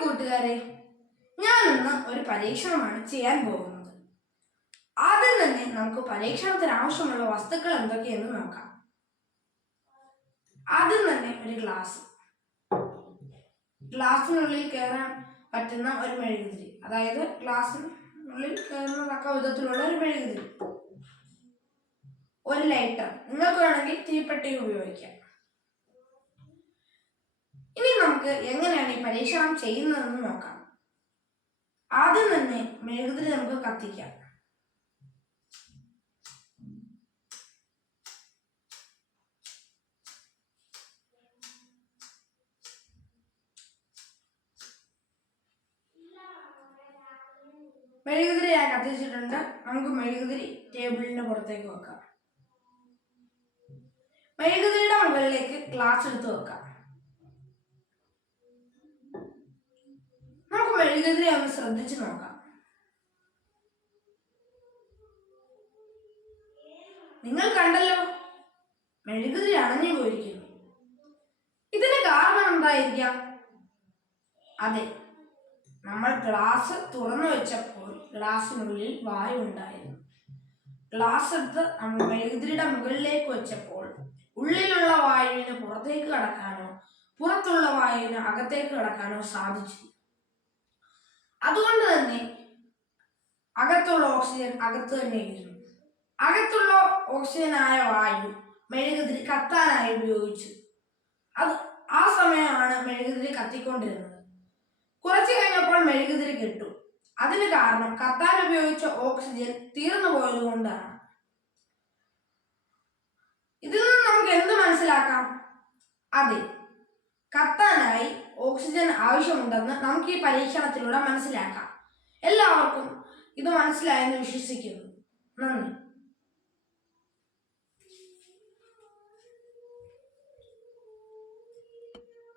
കൂട്ടുകാരെ ഞാൻ ഇന്ന് ഒരു പരീക്ഷണമാണ് ചെയ്യാൻ പോകുന്നത്. ആദ്യം തന്നെ നമുക്ക് പരീക്ഷണത്തിന് ആവശ്യമുള്ള വസ്തുക്കൾ എന്തൊക്കെയെന്ന് നോക്കാം. ആദ്യം തന്നെ ഒരു ഗ്ലാസ് ഗ്ലാസ്സിനുള്ളിൽ കയറാൻ പറ്റുന്ന ഒരു മെഴുകുതിരി. അതായത് ഗ്ലാസ്സിനുള്ളിൽ കയറുന്ന തക്ക വിധത്തിലുള്ള ഒരു മെഴുകുതിരി. ഒരു ലൈറ്റർ നിങ്ങൾക്ക് വേണമെങ്കിൽ തീപ്പെട്ടി ഉപയോഗിക്കാം. ഇനി നമുക്ക് എങ്ങനെയാണ് ഈ പരീക്ഷണം ചെയ്യുന്നതെന്ന് നോക്കാം. ആദ്യം തന്നെ മെഴുകുതിരി നമുക്ക് കത്തിക്കാം. മെഴുകുതിരി ഞാൻ കത്തിച്ചിട്ടുണ്ട്. നമുക്ക് മെഴുകുതിരി ടേബിളിന്റെ പുറത്തേക്ക് വെക്കാം. മെഴുകുതിരിയുടെ മുകളിലേക്ക് ഗ്ലാസ് എടുത്ത് വെക്കാം. മെഴുകുതിരി ഒന്ന് ശ്രദ്ധിച്ചു നോക്കാം. നിങ്ങൾ കണ്ടല്ലോ മെഴുകുതിരി അണഞ്ഞു പോയിരിക്കുന്നു. ഇതിന് കാരണം എന്തായിരിക്കാം? അതെ നമ്മൾ ഗ്ലാസ് തുറന്നു വെച്ചപ്പോൾ ഗ്ലാസിനുള്ളിൽ വായു ഉണ്ടായിരുന്നു. ഗ്ലാസ് എടുത്ത് മെഴുകുതിരിയുടെ മുകളിലേക്ക് വെച്ചപ്പോൾ ഉള്ളിലുള്ള വായുവിന് പുറത്തേക്ക് കടക്കാനോ പുറത്തുള്ള വായുവിന് അകത്തേക്ക് കടക്കാനോ സാധിച്ചു അതുകൊണ്ട് തന്നെ അകത്തുള്ള ഓക്സിജൻ അകത്ത് തന്നെ ഇരുന്നു അകത്തുള്ള ഓക്സിജനായ വായു മെഴുകുതിരി കത്താനായി ഉപയോഗിച്ചു. അത് ആ സമയമാണ് മെഴുകുതിരി കത്തിക്കൊണ്ടിരുന്നത്. കുറച്ചു കഴിഞ്ഞപ്പോൾ മെഴുകുതിരി കിട്ടു. അതിന് കാരണം കത്താൻ ഉപയോഗിച്ച ഓക്സിജൻ തീർന്നു പോയത് കൊണ്ടാണ്. ഇതിൽ നിന്ന് നമുക്ക് എന്ത് മനസ്സിലാക്കാം? അതെ കത്താനായി ഓക്സിജൻ ആവശ്യമുണ്ടെന്ന് നമുക്ക് ഈ പരീക്ഷണത്തിലൂടെ മനസ്സിലാക്കാം. എല്ലാവർക്കും ഇത് മനസ്സിലായെന്ന് വിശ്വസിക്കുന്നു. നന്ദി.